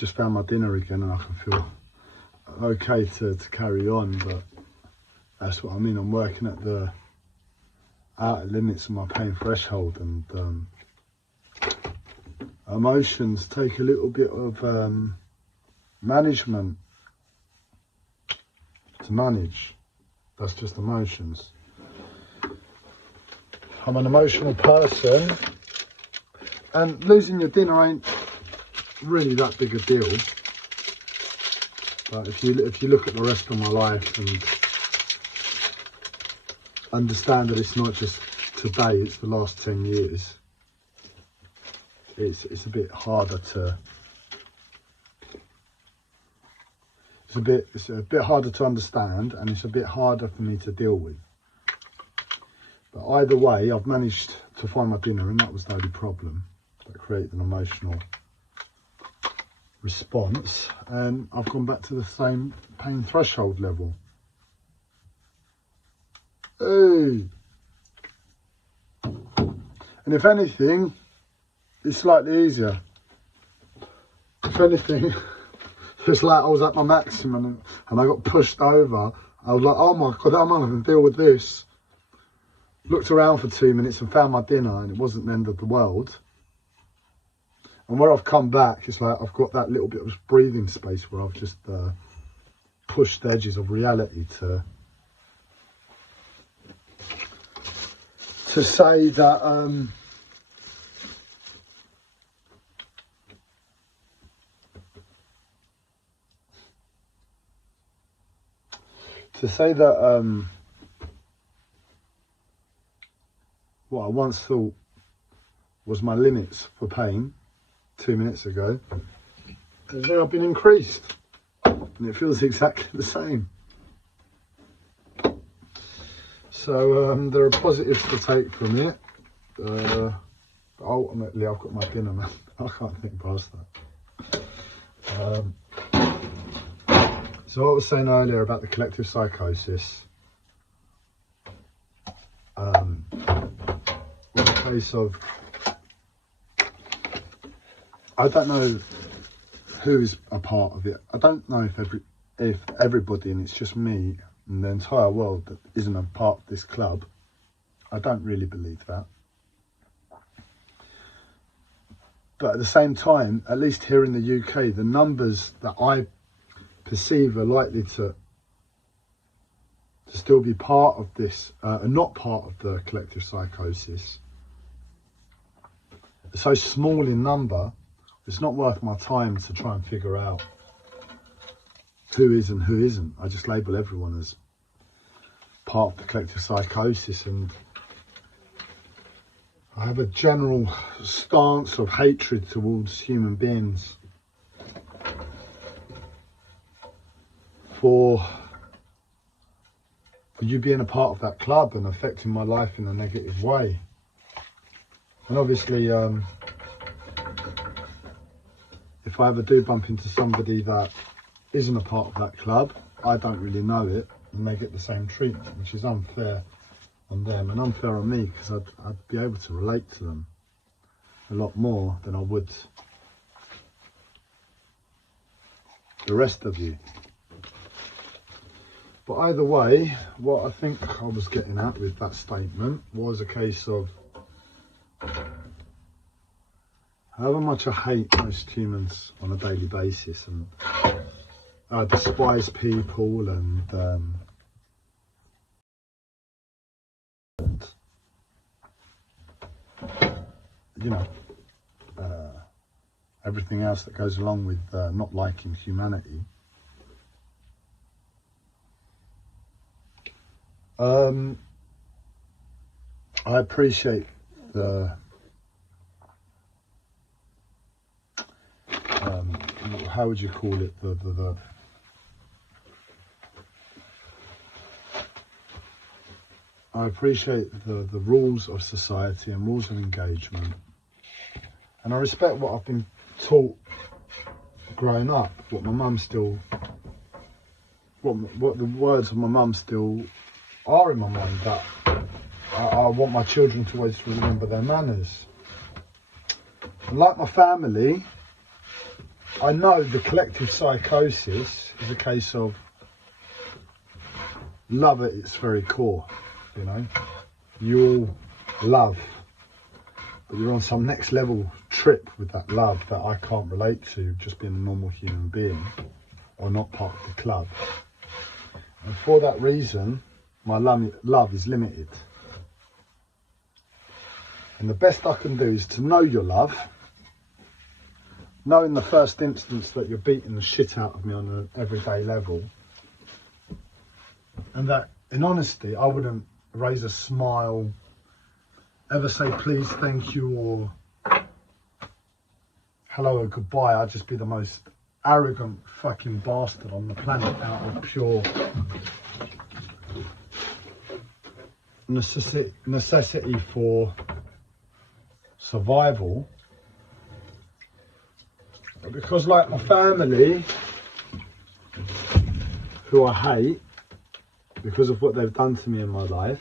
just found my dinner again and I can feel okay to carry on, but that's what I mean. I'm working at the outer limits of my pain threshold, and emotions take a little bit of management to manage. That's just emotions. I'm an emotional person, and losing your dinner ain't really that big a deal. But if you look at the rest of my life and understand that it's not just today, it's the last 10 years, it's a bit harder to it's a bit harder to understand, and it's a bit harder for me to deal with. But either way, I've managed to find my dinner, and that was the only problem that created an emotional response, and I've gone back to the same pain threshold level. Hey! And if anything, it's slightly easier. If anything, it's like I was at my maximum and I got pushed over. I was like, oh my God, I'm not going to deal with this. Looked around for 2 minutes and found my dinner, and it wasn't the end of the world. And where I've come back, it's like I've got that little bit of breathing space where I've just pushed the edges of reality to say that what I once thought was my limits for pain 2 minutes ago, and now I've been increased, and it feels exactly the same. So there are positives to take from it. Ultimately, I've got my dinner, man. I can't think past that. So what I was saying earlier about the collective psychosis, was a case of, I don't know who's a part of it. I don't know if everybody, and it's just me and the entire world, that isn't a part of this club. I don't really believe that. But at the same time, at least here in the UK, the numbers that I perceive are likely to still be part of this, and not part of the collective psychosis, are so small in number, it's not worth my time to try and figure out who is and who isn't. I just label everyone as part of the collective psychosis, and I have a general stance of hatred towards human beings for you being a part of that club and affecting my life in a negative way. And obviously, if I ever do bump into somebody that isn't a part of that club, I don't really know it, and they get the same treatment, which is unfair on them and unfair on me, because I'd be able to relate to them a lot more than I would the rest of you. But either way, what I think I was getting at with that statement was a case of however much I hate most humans on a daily basis, and I despise people, and you know, everything else that goes along with not liking humanity. I appreciate the how would you call it, the I appreciate the rules of society and rules of engagement, and I respect what I've been taught growing up, what my mum still, what the words of my mum still are in my mind, that I want my children to always remember their manners. And like my family, I know the collective psychosis is a case of love at its very core, you know. You all love, but you're on some next level trip with that love that I can't relate to, just being a normal human being or not part of the club. And for that reason, my love is limited. And the best I can do is to know your love, know in the first instance that you're beating the shit out of me on an everyday level, and that in honesty I wouldn't raise a smile, ever say please, thank you, or hello or goodbye. I'd just be the most arrogant fucking bastard on the planet out of pure necessity for survival. Because like my family, who I hate because of what they've done to me in my life,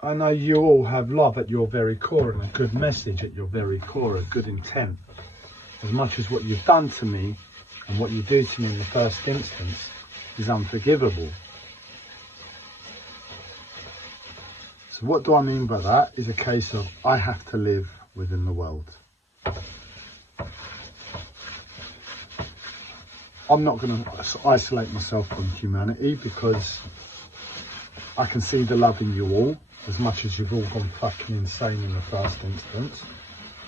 I know you all have love at your very core and a good message at your very core, a good intent. As much as what you've done to me and what you do to me in the first instance is unforgivable. So what do I mean by that? Is a case of I have to live within the world. I'm not going to isolate myself from humanity because I can see the love in you all, as much as you've all gone fucking insane in the first instance.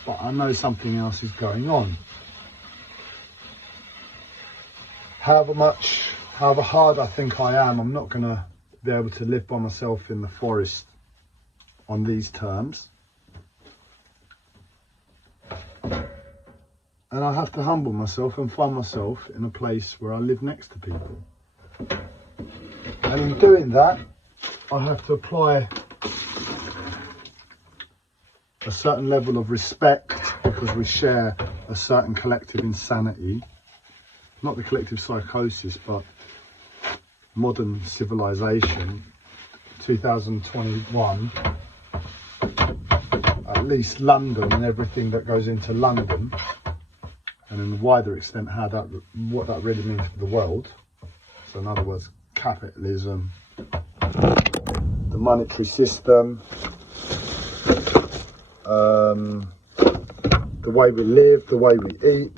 But I know something else is going on. However hard I think I am, I'm not going to be able to live by myself in the forest on these terms. And I have to humble myself and find myself in a place where I live next to people. And in doing that, I have to apply a certain level of respect because we share a certain collective insanity. Not the collective psychosis, but modern civilization. 2021, at least London and everything that goes into London, and in a wider extent what that really means for the world. So in other words, capitalism, the monetary system, the way we live, the way we eat.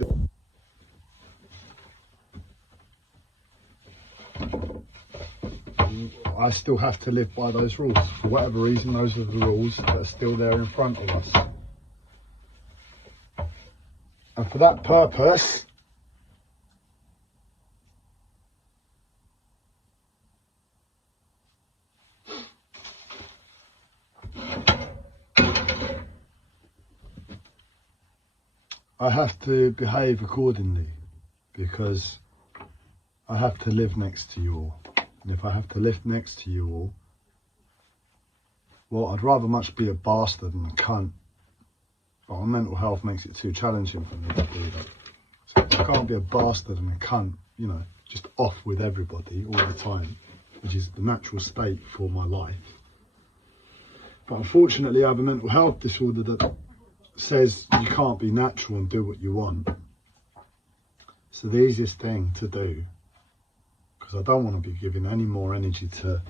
I still have to live by those rules. For whatever reason, those are the rules that are still there in front of us. And for that purpose, I have to behave accordingly, because I have to live next to you all. And if I have to live next to you all, well, I'd rather much be a bastard than a cunt. But my mental health makes it too challenging for me to do that. So I can't be a bastard and a cunt, you know, just off with everybody all the time, which is the natural state for my life. But unfortunately, I have a mental health disorder that says you can't be natural and do what you want. So the easiest thing to do, because I don't want to be giving any more energy to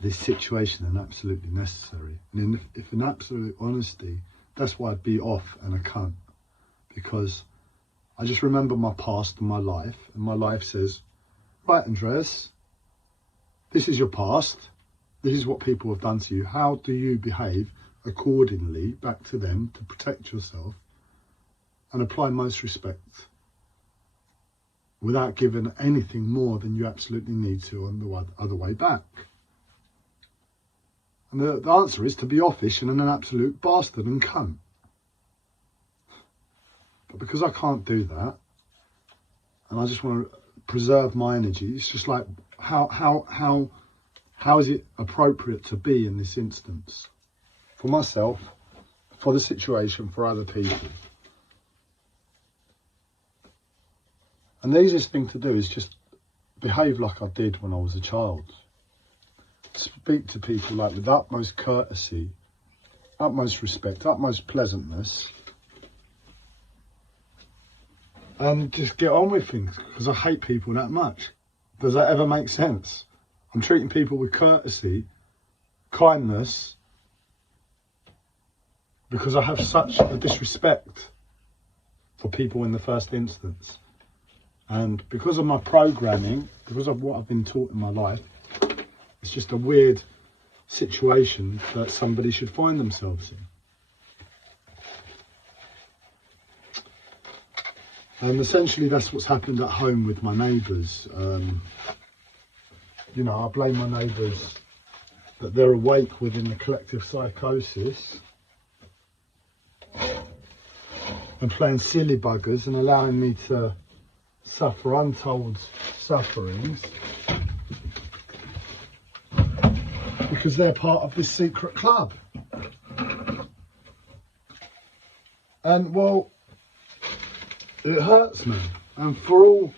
this situation than absolutely necessary. And if in absolute honesty, that's why I'd be off and a cunt. Because I just remember my past and my life, and my life says, right, Andreas, this is your past. This is what people have done to you. How do you behave accordingly back to them to protect yourself and apply most respect without giving anything more than you absolutely need to on the other way back? And the answer is to be offish and an absolute bastard and cunt. But because I can't do that, and I just want to preserve my energy, it's just like, how is it appropriate to be in this instance? For myself, for the situation, for other people. And the easiest thing to do is just behave like I did when I was a child. Speak to people like with utmost courtesy, utmost respect, utmost pleasantness, and just get on with things, because I hate people that much. Does that ever make sense? I'm treating people with courtesy, kindness, because I have such a disrespect for people in the first instance. And because of my programming, because of what I've been taught in my life, it's just a weird situation that somebody should find themselves in. And essentially that's what's happened at home with my neighbours. You know, I blame my neighbours that they're awake within the collective psychosis and playing silly buggers and allowing me to suffer untold sufferings because they're part of this secret club. And well, it hurts me. And for all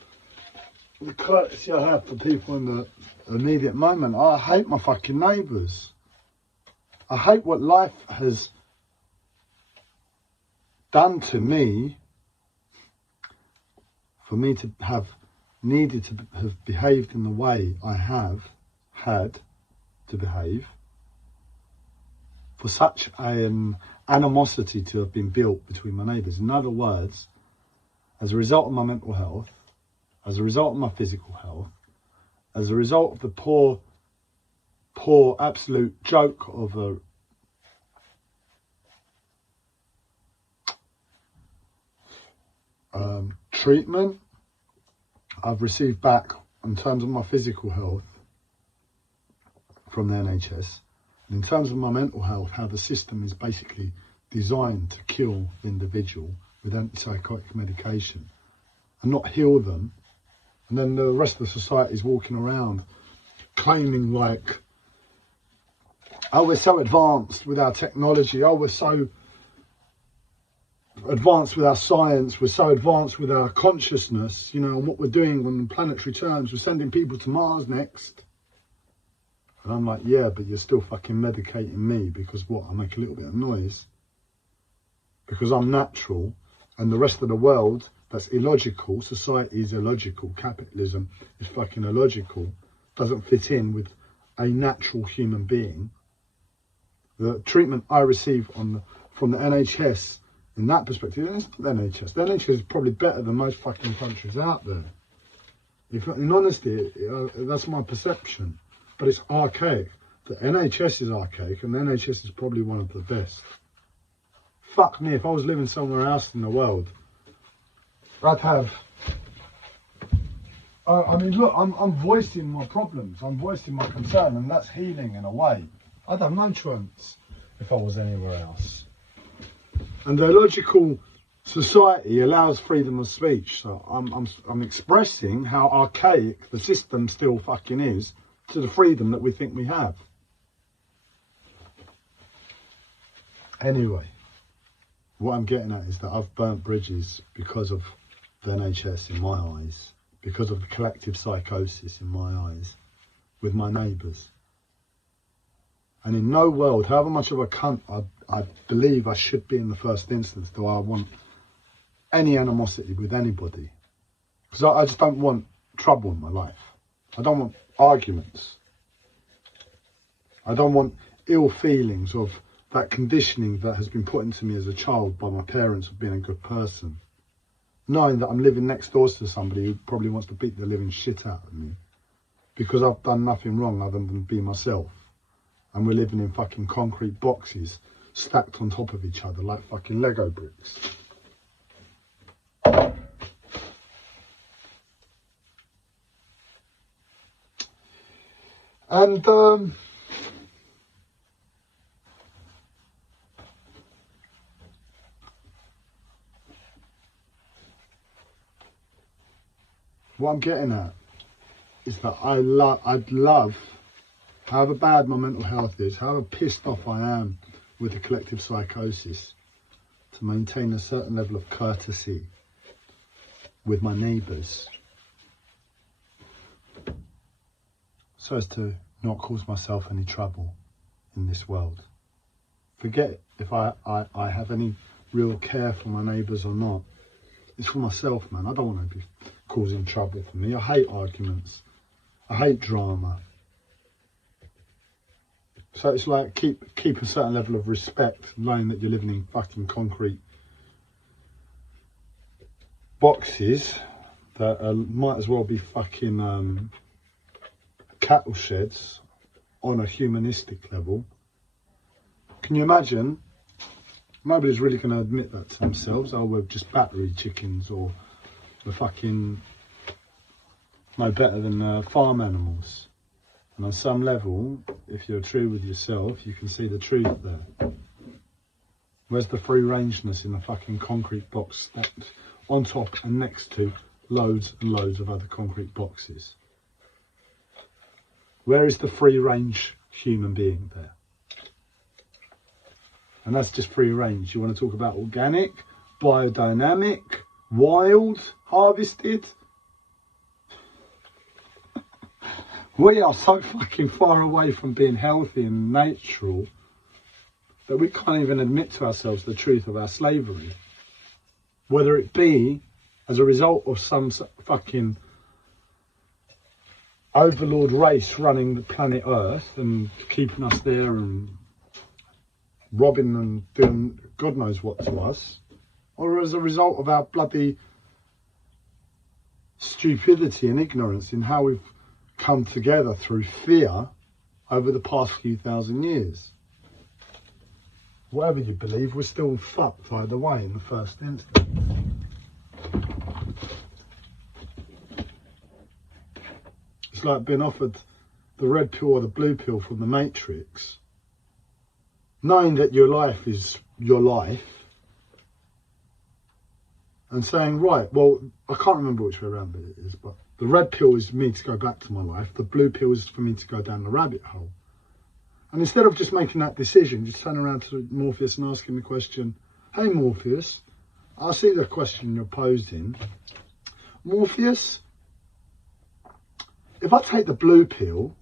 the courtesy I have for people in the immediate moment, I hate my fucking neighbours. I hate what life has done to me for me to have needed to have behaved in the way I have had to behave, for such an animosity to have been built between my neighbours. In other words, as a result of my mental health, as a result of my physical health, as a result of the poor absolute joke of a treatment I've received back in terms of my physical health from the NHS, and in terms of my mental health, how the system is basically designed to kill the individual with antipsychotic medication and not heal them, and then the rest of the society is walking around claiming like, oh, we're so advanced with our technology, oh, we're so advanced with our science, we're so advanced with our consciousness, you know, and what we're doing on planetary terms, we're sending people to Mars next. And I'm like, yeah, but you're still fucking medicating me because what? I make a little bit of noise because I'm natural, and the rest of the world that's illogical, society is illogical, capitalism is fucking illogical, doesn't fit in with a natural human being. The treatment I receive from the NHS, in that perspective, it's not the NHS. The NHS is probably better than most fucking countries out there. If, in honesty, that's my perception. But it's archaic. The NHS is archaic, and the NHS is probably one of the best. Fuck me, if I was living somewhere else in the world, I'd have... I mean, look, I'm voicing my problems. I'm voicing my concern, and that's healing in a way. I'd have no chance if I was anywhere else. And the logical society allows freedom of speech. So I'm expressing how archaic the system still fucking is to the freedom that we think we have. Anyway, what I'm getting at is that I've burnt bridges because of the NHS in my eyes, because of the collective psychosis in my eyes, with my neighbours. And in no world, however much of a cunt I believe I should be in the first instance, do I want any animosity with anybody. Because I just don't want trouble in my life. I don't want arguments. I don't want ill feelings of that conditioning that has been put into me as a child by my parents of being a good person. Knowing that I'm living next door to somebody who probably wants to beat the living shit out of me because I've done nothing wrong other than be myself. And we're living in fucking concrete boxes stacked on top of each other like fucking Lego bricks. And what I'm getting at is that I'd love, however bad my mental health is, however pissed off I am with the collective psychosis, to maintain a certain level of courtesy with my neighbours, so as to not cause myself any trouble in this world. Forget if I have any real care for my neighbours or not. It's for myself, man. I don't want to be causing trouble for me. I hate arguments. I hate drama. So it's like keep a certain level of respect, knowing that you're living in fucking concrete boxes that might as well be fucking cattle sheds on a humanistic level. Can you imagine? Nobody's really going to admit that to themselves. Oh, we're just battery chickens, or we're fucking no better than farm animals. And on some level, if you're true with yourself, you can see the truth there. Where's the free rangeness in the fucking concrete box stacked on top and next to loads and loads of other concrete boxes? Where is the free range human being there? And that's just free range. You want to talk about organic, biodynamic, wild, harvested? We are so fucking far away from being healthy and natural that we can't even admit to ourselves the truth of our slavery. Whether it be as a result of some fucking overlord race running the planet Earth and keeping us there and robbing and doing God knows what to us, or as a result of our bloody stupidity and ignorance in how we've come together through fear over the past few thousand years. Whatever you believe, we're still fucked either way in the first instance. It's like being offered the red pill or the blue pill from the Matrix, knowing that your life is your life, and saying, right, well, I can't remember which way around it is, but the red pill is me to go back to my life. The blue pill is for me to go down the rabbit hole. And instead of just making that decision, just turn around to Morpheus and ask him the question, hey Morpheus, I see the question you're posing. Morpheus, if I take the blue pill,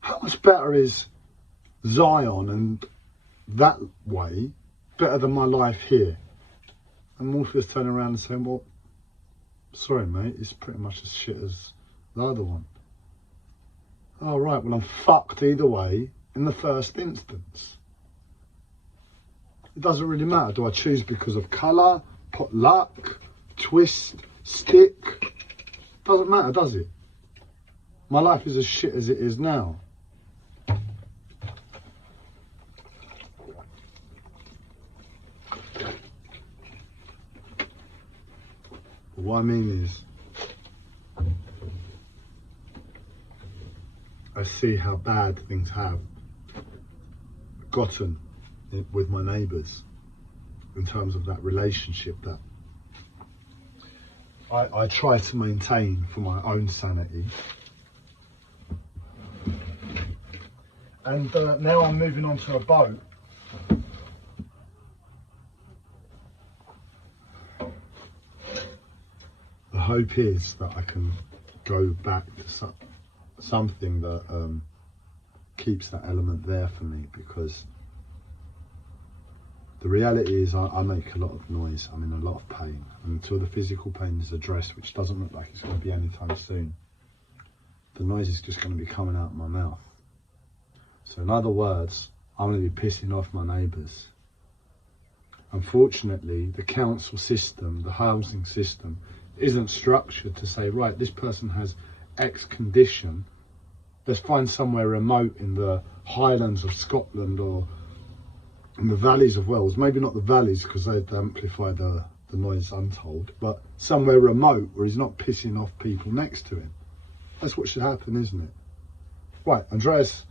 how much better is Zion and that way better than my life here? And Morpheus turned around and said, well, sorry mate, it's pretty much as shit as the other one. Oh right, well I'm fucked either way in the first instance. It doesn't really matter. Do I choose because of colour, pot luck, twist, stick? Doesn't matter, does it? My life is as shit as it is now. What I mean is, I see how bad things have gotten with my neighbours in terms of that relationship that I try to maintain for my own sanity. And now I'm moving on to a boat. The hope is that I can go back to something that keeps that element there for me, because the reality is I make a lot of noise. I'm in a lot of pain, and until the physical pain is addressed, which doesn't look like it's going to be anytime soon, the noise is just going to be coming out of my mouth. So in other words, I'm going to be pissing off my neighbours. Unfortunately, the council system, the housing system, isn't structured to say, right, this person has X condition, let's find somewhere remote in the highlands of Scotland or in the valleys of Wales, maybe not the valleys because they'd amplify the noise untold, but somewhere remote where he's not pissing off people next to him. That's what should happen, isn't it? Right, Andreas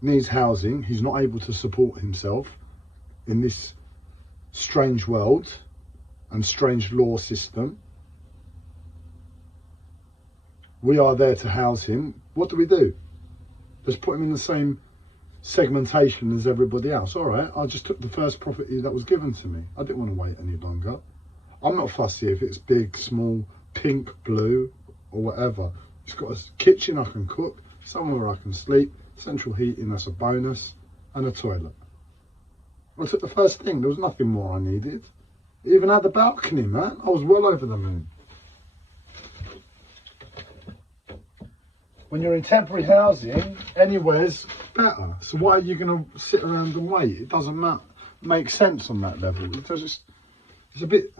needs housing, he's not able to support himself in this strange world and strange law system. We are there to house him. What do? Let's put him in the same segmentation as everybody else. All right, I just took the first property that was given to me. I didn't want to wait any longer. I'm not fussy if it's big, small, pink, blue, or whatever. It's got a kitchen I can cook, somewhere I can sleep, central heating, that's a bonus, and a toilet. I took the first thing. There was nothing more I needed. It even had the balcony, man. I was well over the moon. When you're in temporary housing, anywhere's better. So why are you going to sit around and wait? It doesn't make sense on that level. It's a bit...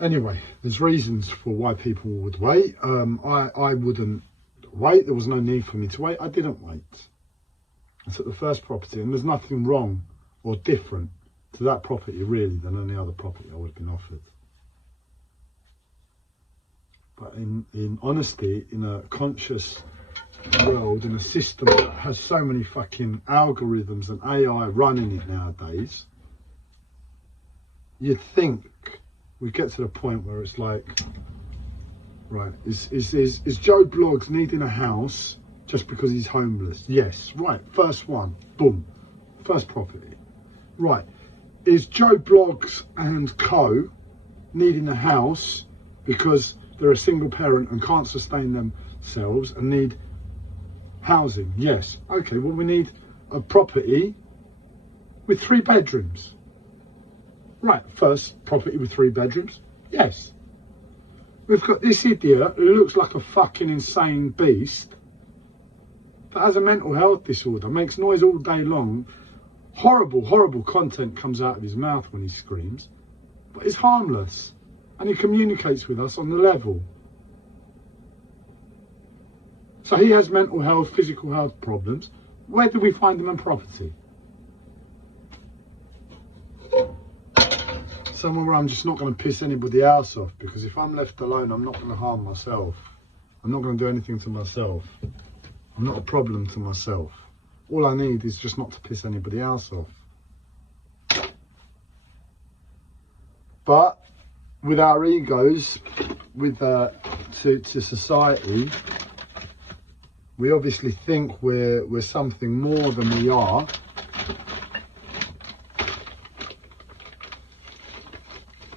Anyway, there's reasons for why people would wait. I wouldn't wait. There was no need for me to wait. I didn't wait. I took the first property, and there's nothing wrong or different to that property really than any other property I would have been offered. But in honesty, in a conscious world, in a system that has so many fucking algorithms and AI running it nowadays, you'd think we get to the point where it's like, right, is Joe Bloggs needing a house just because he's homeless? Yes, right, first one, boom, first property. Right, is Joe Bloggs and co needing a house because they're a single parent and can't sustain themselves and need housing? Yes. Okay, well, we need a property with 3 bedrooms. Right, first property with 3 bedrooms. Yes. We've got this idiot who looks like a fucking insane beast that has a mental health disorder, makes noise all day long. Horrible, horrible content comes out of his mouth when he screams, but he's harmless. And he communicates with us on the level. So he has mental health, physical health problems. Where do we find him in property? Somewhere where I'm just not going to piss anybody else off, because if I'm left alone, I'm not going to harm myself. I'm not going to do anything to myself. I'm not a problem to myself. All I need is just not to piss anybody else off. But with our egos, to society, we obviously think we're something more than we are.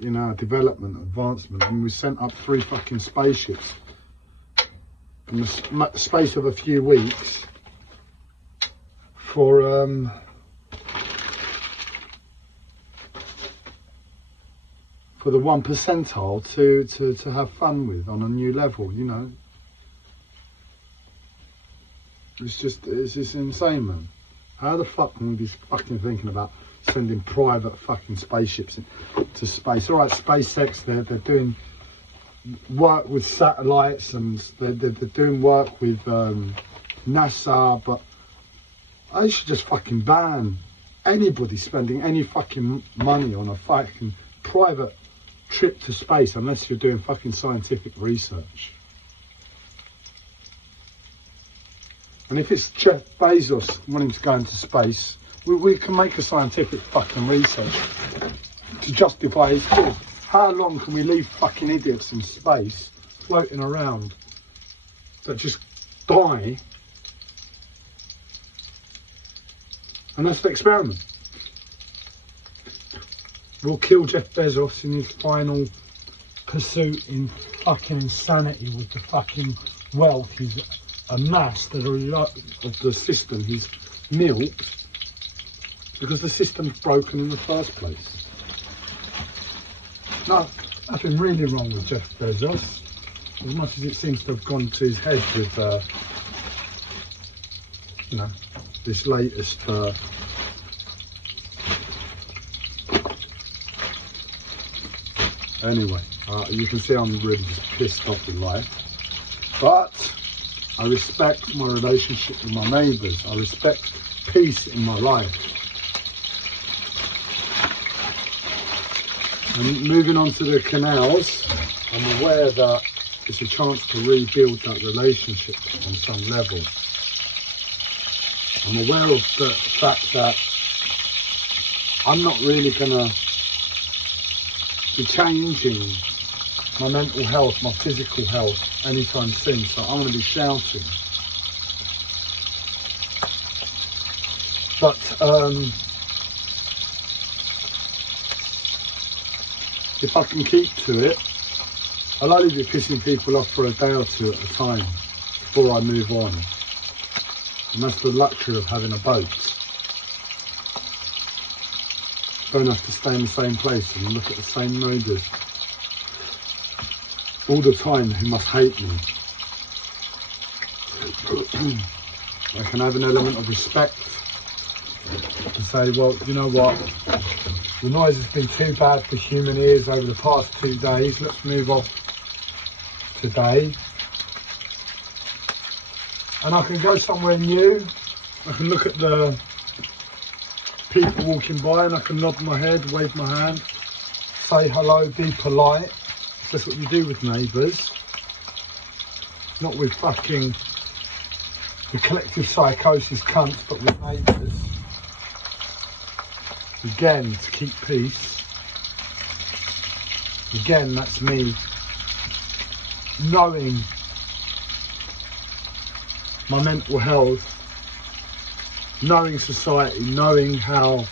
In our development, advancement, and we sent up 3 fucking spaceships in the space of a few weeks for the 1 percentile to have fun with on a new level, you know. It's just insane, man. How the fuck can we be fucking thinking about sending private fucking spaceships into space? All right, SpaceX, they're doing work with satellites and they're doing work with NASA, but I should just fucking ban anybody spending any fucking money on a fucking private trip to space unless you're doing fucking scientific research. And if it's Jeff Bezos wanting to go into space, we can make a scientific fucking research to justify his cause. How long can we leave fucking idiots in space floating around that just die? And that's the experiment. We'll kill Jeff Bezos in his final pursuit in fucking insanity with the fucking wealth he's amassed as a result of the system he's milked, because the system's broken in the first place. No, nothing really wrong with Jeff Bezos, as much as it seems to have gone to his head with, you know, this latest anyway, you can see I'm really just pissed off in life, but I respect my relationship with my neighbours. I respect peace in my life. And moving on to the canals, I'm aware that it's a chance to rebuild that relationship on some level. I'm aware of the fact that I'm not really going to be changing my mental health, my physical health anytime soon, so I'm going to be shouting. But if I can keep to it, I'll only be pissing people off for a day or two at a time before I move on. And that's the luxury of having a boat. don't have to stay in the same place and look at the same neighbours all the time who must hate me. I can have an element of respect to say, well, you know what, the noise has been too bad for human ears over the past 2 days, let's move off today. And I can go somewhere new, I can look at the people walking by and I can nod my head, wave my hand, say hello, be polite. That's what you do with neighbours, not with fucking the collective psychosis cunts, but with neighbours. Again, to keep peace. Again, that's me knowing my mental health, knowing society, knowing how,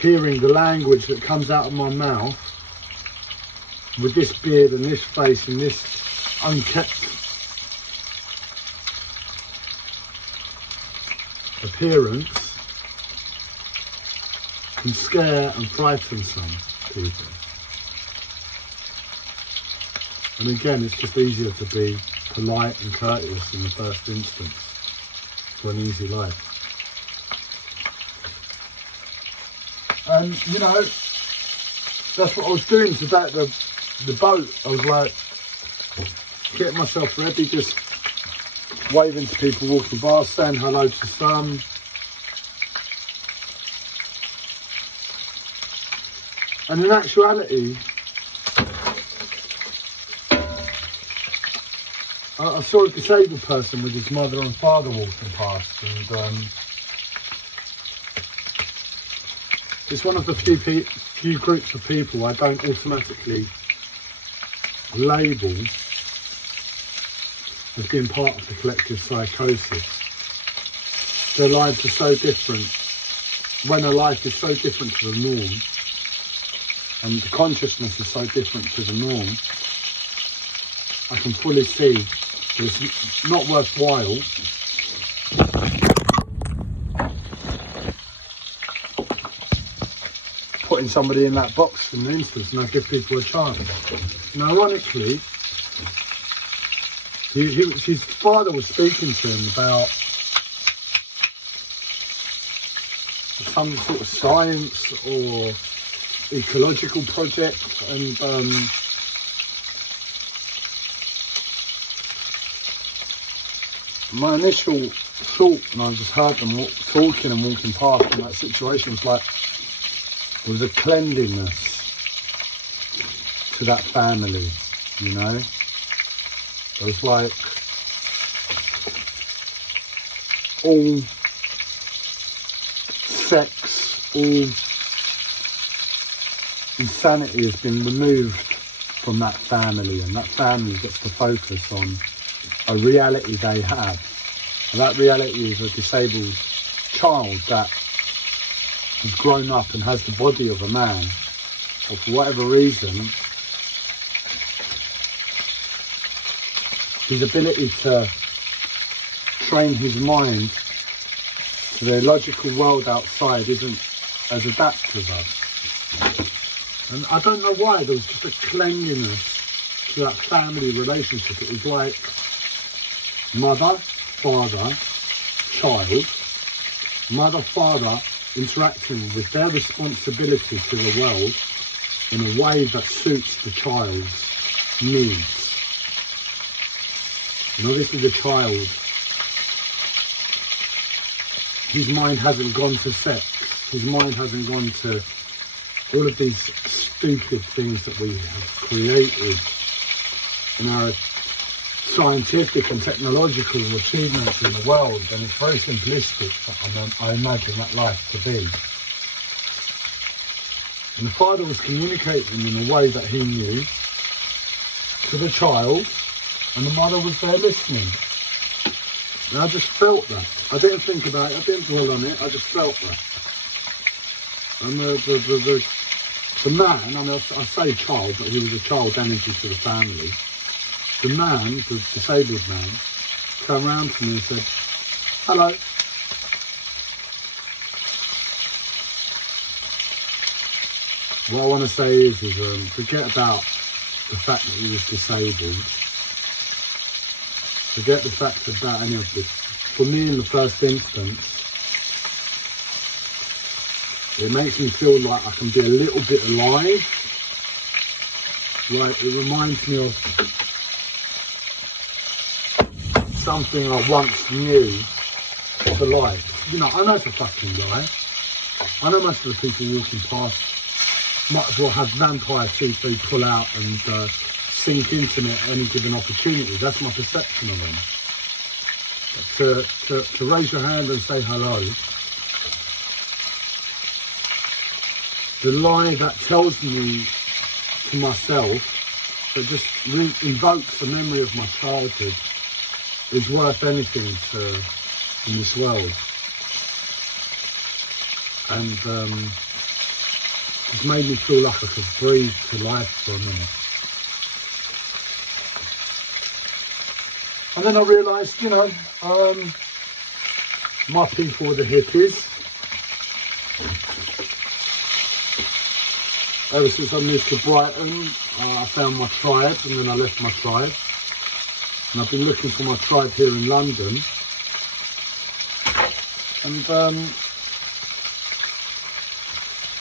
hearing the language that comes out of my mouth with this beard and this face and this unkept appearance can scare and frighten some people. And again, it's just easier to be polite and courteous in the first instance for an easy life. And you know, that's what I was doing today at the boat. I was like getting myself ready, just waving to people walking by, saying hello to some. And in actuality, I saw a disabled person with his mother and father walking past, and it's one of the few groups of people I don't automatically label as being part of the collective psychosis. Their lives are so different. When a life is so different to the norm, and the consciousness is so different to the norm, I can fully see that it's not worthwhile putting somebody in that box for an instance, and I give people a chance. And ironically, his father was speaking to him about some sort of science or ecological project, and my initial thought when I just heard them talking and walking past in that situation was like, there was a cleanliness to that family, you know. It was like all sex, all insanity has been removed from that family, and that family gets to focus on a reality they have. And that reality is a disabled child that has grown up and has the body of a man, or for whatever reason, his ability to train his mind to the logical world outside isn't as adapted as us. And I don't know why, there was just a cleanliness to that family relationship. It was like mother, father, child, mother, father interacting with their responsibility to the world in a way that suits the child's needs. And obviously the child, his mind hasn't gone to sex, his mind hasn't gone to all of these stupid things that we have created in our scientific and technological achievements in the world, and it's very simplistic, I imagine that life to be. And the father was communicating in a way that he knew to the child, and the mother was there listening. And I just felt that. I didn't think about it, I didn't dwell on it, I just felt that. And the man, I mean, I say child, but he was a child energy to the family. The man, the disabled man, turned around to me and said, hello. what I want to say is forget about the fact that he was disabled. Forget the fact about any of this. For me, in the first instance, it makes me feel like I can be a little bit alive. Like, it reminds me of something I once knew to like. You know, I know it's a fucking lie. I know most of the people walking past might as well have vampire teeth they pull out and sink into me at any given opportunity. That's my perception of them. But to raise your hand and say hello, the lie that tells me to myself, that just invokes a memory of my childhood, is worth anything in this world. And it's made me feel like I could breathe to life for a minute. And then I realised, you know, my people were the hippies. Ever since I moved to Brighton, I found my tribe, and then I left my tribe. And I've been looking for my tribe here in London. And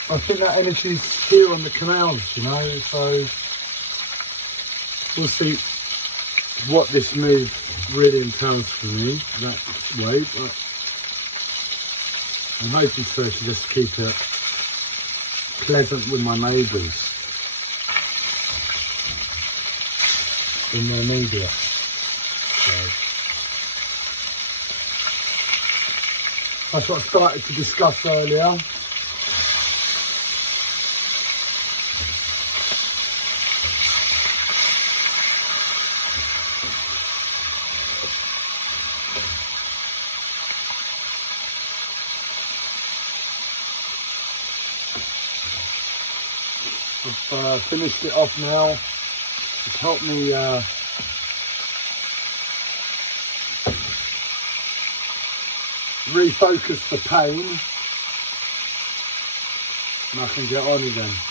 I think that energy's here on the canals, you know, so we'll see what this move really entails for me that way, but I'm hoping to just keep it pleasant with my neighbours in their media. So that's what I started to discuss earlier. I've finished it off now. It's helped me refocus the pain, and I can get on again.